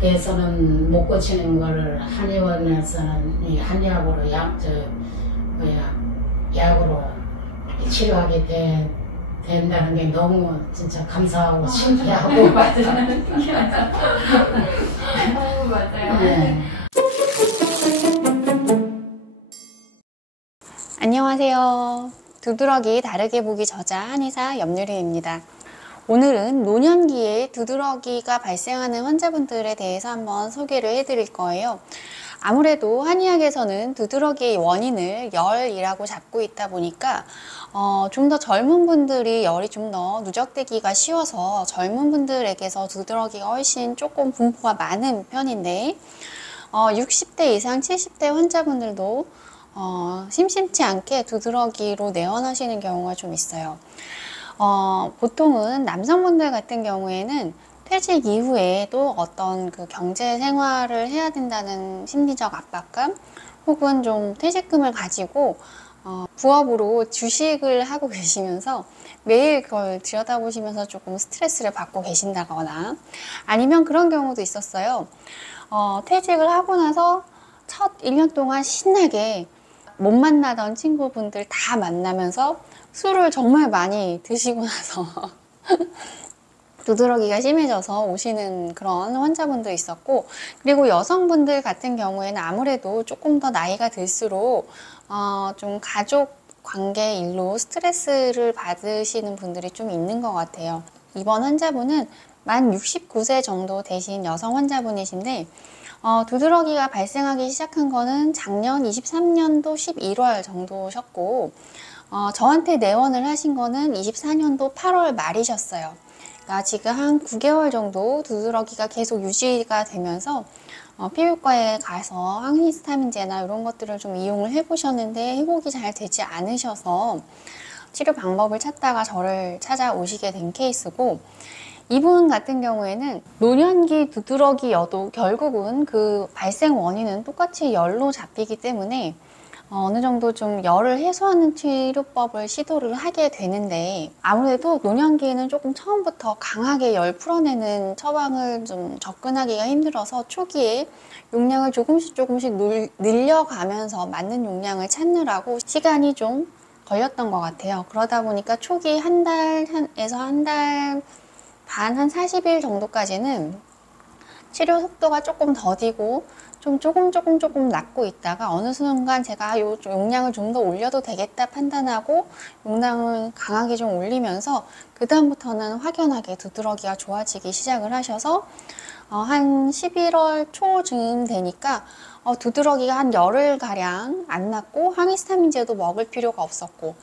양약에서는 못 고치는 걸 한의원에서는 이 한의학으로 약으로 치료하게 된다는 게 너무 진짜 감사하고 신기하고. 맞아요. 신기하죠. 맞아요. 네. 안녕하세요. 두드러기 다르게 보기 저자 한의사 염유리입니다. 오늘은 노년기에 두드러기가 발생하는 환자분들에 대해서 한번 소개를 해드릴 거예요. 아무래도 한의학에서는 두드러기의 원인을 열이라고 잡고 있다 보니까 좀 더 젊은 분들이 열이 좀 더 누적되기가 쉬워서 젊은 분들에게서 두드러기가 훨씬 조금 분포가 많은 편인데 60대 이상 70대 환자분들도 심심치 않게 두드러기로 내원하시는 경우가 좀 있어요. 보통은 남성분들 같은 경우에는 퇴직 이후에도 어떤 그 경제 생활을 해야 된다는 심리적 압박감 혹은 좀 퇴직금을 가지고 부업으로 주식을 하고 계시면서 매일 그걸 들여다보시면서 조금 스트레스를 받고 계신다거나 아니면 그런 경우도 있었어요. 퇴직을 하고 나서 첫 1년 동안 신나게 못 만나던 친구분들 다 만나면서 술을 정말 많이 드시고 나서 두드러기가 심해져서 오시는 그런 환자분도 있었고, 그리고 여성분들 같은 경우에는 아무래도 조금 더 나이가 들수록 좀 가족 관계 일로 스트레스를 받으시는 분들이 좀 있는 것 같아요. 이번 환자분은 만 69세 정도 되신 여성 환자분이신데 두드러기가 발생하기 시작한 거는 작년 23년도 11월 정도셨고 저한테 내원을 하신 거는 24년도 8월 말이셨어요. 그러니까 지금 한 9개월 정도 두드러기가 계속 유지가 되면서 피부과에 가서 항히스타민제나 이런 것들을 좀 이용을 해보셨는데 회복이 잘 되지 않으셔서 치료 방법을 찾다가 저를 찾아오시게 된 케이스고, 이분 같은 경우에는 노년기 두드러기여도 결국은 그 발생 원인은 똑같이 열로 잡히기 때문에 어느 정도 좀 열을 해소하는 치료법을 시도를 하게 되는데, 아무래도 노년기에는 조금 처음부터 강하게 열 풀어내는 처방을 좀 접근하기가 힘들어서 초기에 용량을 조금씩 늘려가면서 맞는 용량을 찾느라고 시간이 좀 걸렸던 것 같아요. 그러다 보니까 초기 한 달에서 한 달 반, 한 40일 정도까지는 치료 속도가 조금 더디고 좀 조금 낫고 있다가 어느 순간 제가 요 용량을 좀 더 올려도 되겠다 판단하고 용량을 강하게 좀 올리면서 그 다음부터는 확연하게 두드러기가 좋아지기 시작을 하셔서 한 11월 초쯤 되니까 두드러기가 한 열흘가량 안 났고 항히스타민제도 먹을 필요가 없었고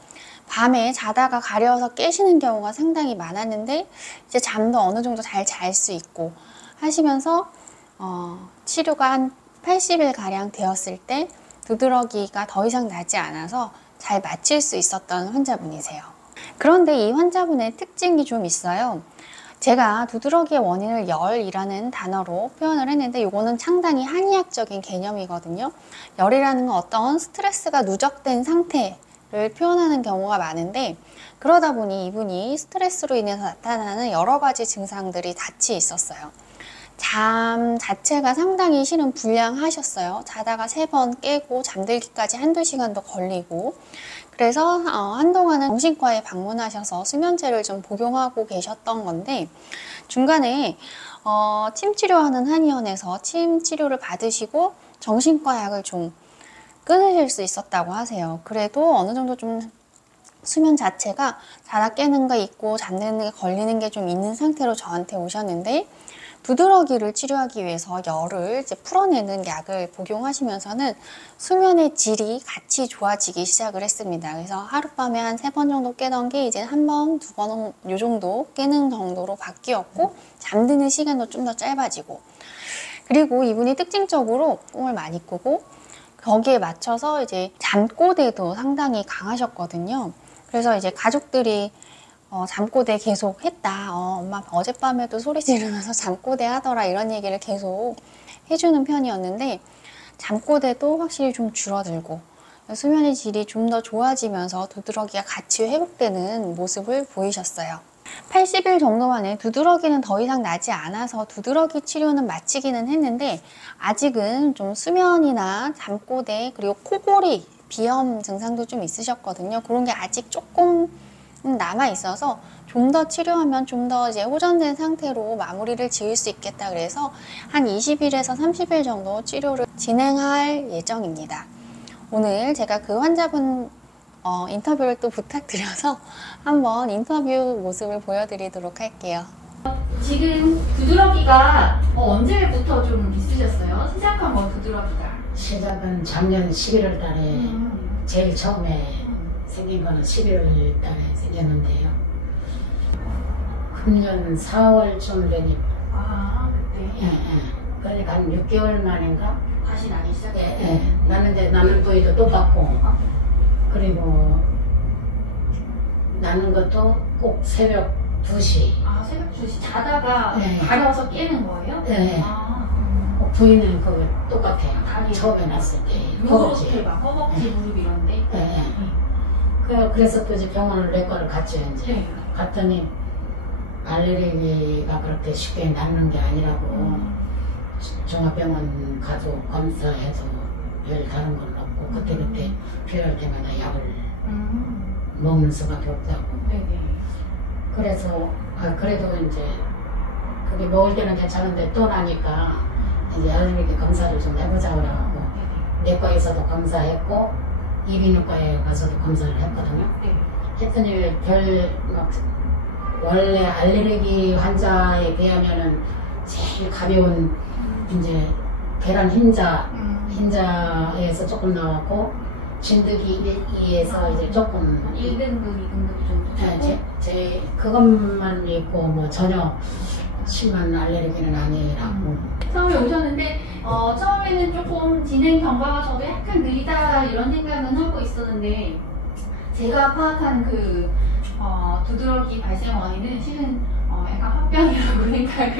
밤에 자다가 가려워서 깨시는 경우가 상당히 많았는데 이제 잠도 어느 정도 잘 잘 수 있고 하시면서 치료가 한 80일가량 되었을 때 두드러기가 더 이상 나지 않아서 잘 마칠 수 있었던 환자분이세요. 그런데 이 환자분의 특징이 좀 있어요. 제가 두드러기의 원인을 열이라는 단어로 표현을 했는데 이거는 상당히 한의학적인 개념이거든요. 열이라는 건 어떤 스트레스가 누적된 상태를 표현하는 경우가 많은데, 그러다 보니 이분이 스트레스로 인해서 나타나는 여러 가지 증상들이 같이 있었어요. 잠 자체가 상당히 실은 불량하셨어요. 자다가 3번 깨고 잠들기까지 한두 시간도 걸리고, 그래서 한동안은 정신과에 방문하셔서 수면제를 좀 복용하고 계셨던 건데, 중간에 침 치료하는 한의원에서 침 치료를 받으시고 정신과 약을 좀 끊으실 수 있었다고 하세요. 그래도 어느 정도 좀 수면 자체가 자다 깨는 게 있고 잠드는 게 걸리는 게 좀 있는 상태로 저한테 오셨는데, 두드러기를 치료하기 위해서 열을 이제 풀어내는 약을 복용하시면서는 수면의 질이 같이 좋아지기 시작을 했습니다. 그래서 하룻밤에 한 3번 정도 깨던 게 이제 1번, 2번 요 정도 깨는 정도로 바뀌었고, 잠드는 시간도 좀 더 짧아지고, 그리고 이분이 특징적으로 꿈을 많이 꾸고 거기에 맞춰서 이제 잠꼬대도 상당히 강하셨거든요. 그래서 이제 가족들이 잠꼬대 계속 했다. 엄마 어젯밤에도 소리 지르면서 잠꼬대 하더라. 이런 얘기를 계속 해주는 편이었는데, 잠꼬대도 확실히 좀 줄어들고 수면의 질이 좀 더 좋아지면서 두드러기가 같이 회복되는 모습을 보이셨어요. 80일 정도 만에 두드러기는 더 이상 나지 않아서 두드러기 치료는 마치기는 했는데 아직은 좀 수면이나 잠꼬대 그리고 코골이, 비염 증상도 좀 있으셨거든요. 그런 게 아직 조금 남아 있어서 좀 더 치료하면 좀 더 이제 호전된 상태로 마무리를 지을 수 있겠다 그래서 한 20일에서 30일 정도 치료를 진행할 예정입니다. 오늘 제가 그 환자분 인터뷰를 또 부탁드려서 한번 인터뷰 모습을 보여드리도록 할게요. 지금 두드러기가 언제부터 좀 있으셨어요? 시작한 건 두드러기가? 시작은 작년 11월 달에 제일 처음에 생긴 거는 11월 달에 생겼는데요. 금년 4월쯤 되니까 아, 그때? 그러니까 한 6개월 만인가? 다시 나기 시작했어요? 나는데 나는 부위도 똑같고 그리고 나는 것도 꼭 새벽 2시 아, 새벽 2시 자다가 네. 가려서 깨는 거예요? 네. 아, 부위는 그거 똑같아요. 다리 처음에 났을 때 이렇게 막 허벅지, 무릎 이런데? 그래서 또 이제 병원을 내과를 갔죠. 이제 네. 갔더니 알레르기가 그렇게 쉽게 낫는 게 아니라고 종합병원 가서 검사해서 별 다른 건 없고 그때그때 필요할 때마다 약을 먹는 수밖에 없다고. 네네. 그래서 그래도 이제 그게 먹을 때는 괜찮은데 또 나니까 이제 알레르기 검사를 좀 해보자고 그래갖고 내과에서도 검사했고 이비인후과에 가서도 검사를 했거든요. 네. 했더니 막 원래 알레르기 환자에 비하면은 제일 가벼운 이제 계란 흰자에서 조금 나왔고 진드기 2에서 이제 조금 1등급, 2등급 정도? 제 그것만 있고 뭐 전혀 심한 알레르기는 아니라고. 처음에 오셨는데 처음에는 조금 진행 경과가 저도 약간 느리다 이런 생각은 하고 있었는데 제가 파악한 그 두드러기 발생 원인은 실은 약간 화병이라고 생각을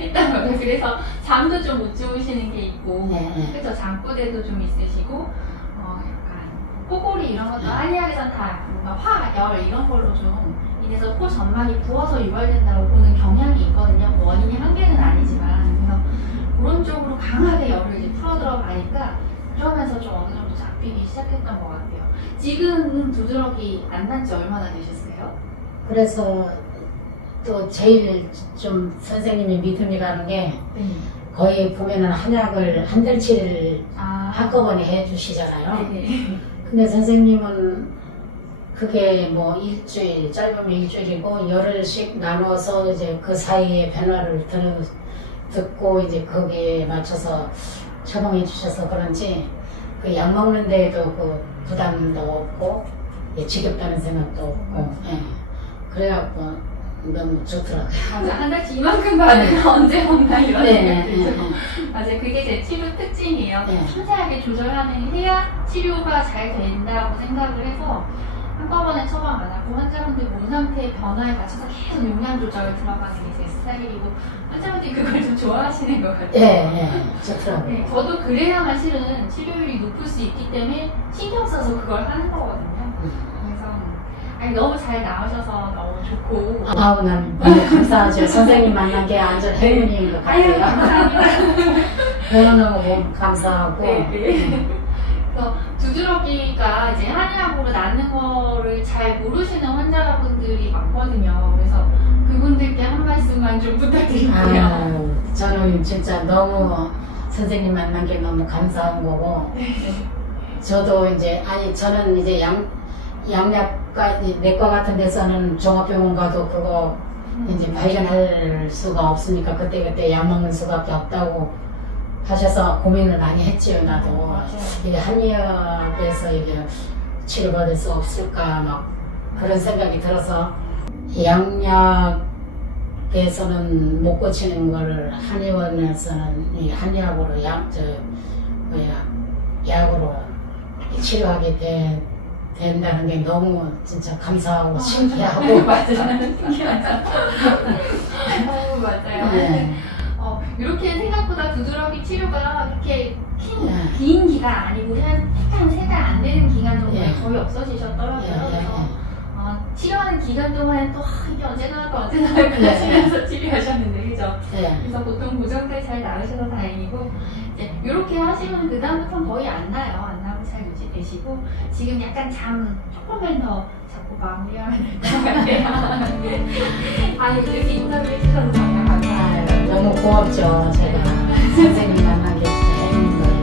했던 거예요. 그래서 잠도 좀 못 주무시는 게 있고 그래서 잠꼬대도 좀 있으시고 약간 코골이 이런 것도 한의학에선 다 뭔가 화, 열 이런 걸로 좀 인해서 코 점막이 부어서 유발된다고 보는 경향이 있거든요. 뭐 원인이 한 개는 아니지만 그래서 그런 쪽으로 강하게 열을 이제 풀어 들어가니까 그러면서 좀 어느 정도 잡히기 시작했던 것 같아요. 지금은 두드러기 안 난 지 얼마나 되셨어요? 그래서 또 제일 좀 선생님이 믿음이 가는 게 거의 보면은 한약을 한 달치를 한꺼번에 해주시잖아요. 네네. 근데 선생님은 그게 뭐 일주일, 짧으면 일주일이고 열흘씩 나눠서 이제 그 사이에 변화를 듣고 이제 거기에 맞춰서 처방해 주셔서 그런지 그 약 먹는 데에도 그 부담도 없고 지겹다는 생각도 없고 그래갖고 너무 좋더라고요. 맞아, 한 달치 이만큼 받으면 언제 먹나 이런 네, 생각이 들죠. 맞아요. 그게 제 치료 특징이에요. 상세하게 조절하는 해야 치료가 잘 된다고 생각을 해서 한꺼번에 처방 안 하고 환자분들 몸 상태의 변화에 맞춰서 계속 용량 조절 들어가는 게 제 스타일이고 환자분들이 그걸 좀 좋아하시는 것 같아요. 좋더라고요. 네, 저도 그래야만 실은 치료율이 높을 수 있기 때문에 신경 써서 그걸 하는 거거든요. 그래서 너무 잘 나오셔서 너무 좋고. 아우, 난 너무 감사하죠. 선생님 만난 게 완전 행운인 것 같아요. 감사합니다. 너무너무 감사하고. 그래서 두드러기가 이제 한의학으로 낫는 거를 잘 모르시는 환자분들이 많거든요. 그래서 그분들께 한 말씀만 좀 부탁드릴게요. 저는 진짜 너무 선생님 만난 게 너무 감사한 거고. 저도 이제, 저는 이제 양약과 내과 같은 데서는 종합병원 가도 그거 이제 발견할 수가 없으니까 그때그때 약 먹는 수밖에 없다고 하셔서 고민을 많이 했지요, 나도. 이게 한의학에서 이게 치료받을 수 없을까 막 그런 생각이 들어서 양약에서는 못 고치는 거를 한의원에서는 이 한의학으로 약으로 치료하게 된다는 게 너무 진짜 감사하고 신기하고. 맞아요. 신기하죠. 맞아요. 이렇게 생각보다 두드러기 치료가 그렇게 긴 기간 아니고 약간 3달 안 되는 기간 정도에 거의 없어지셨더라고요. 그래서 치료하는 기간 동안에 또 이게 언제 나올까 언제 나올까 하시면서 치료하셨는데 그죠? 네. 그래서 보통 고정까지 잘 나으셔서 다행이고 이제 이렇게 하시면 그 다음부터는 거의 안 나요. 안 나고 잘 유지되시고 지금 약간 잠 조금만 더 자꾸 마무리하면 될 것 같아요. 아니 이렇게 인터뷰 해주셔서 정말 감사해요. 너무 고맙죠. 제가 선생님 만나게 해준 거예요.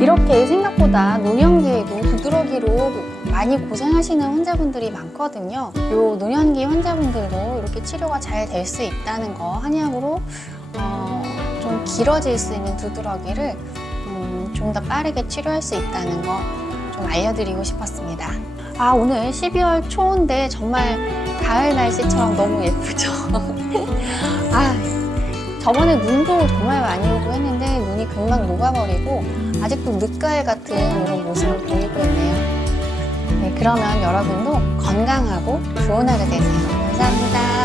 이렇게 생각보다 노년기에도 두드러기로 많이 고생하시는 환자분들이 많거든요. 요 노년기 환자분들도 이렇게 치료가 잘 될 수 있다는 거, 한약으로 좀 길어질 수 있는 두드러기를 좀 더 빠르게 치료할 수 있다는 거 좀 알려드리고 싶었습니다. 아, 오늘 12월 초인데 정말 가을 날씨처럼 너무 예쁘죠? 아, 저번에 눈도 정말 많이 오고 했는데 눈이 금방 녹아버리고 아직도 늦가을 같은 이런 모습을 보이고 있네요. 네, 그러면 여러분도 건강하고 좋은 하루 되세요. 감사합니다.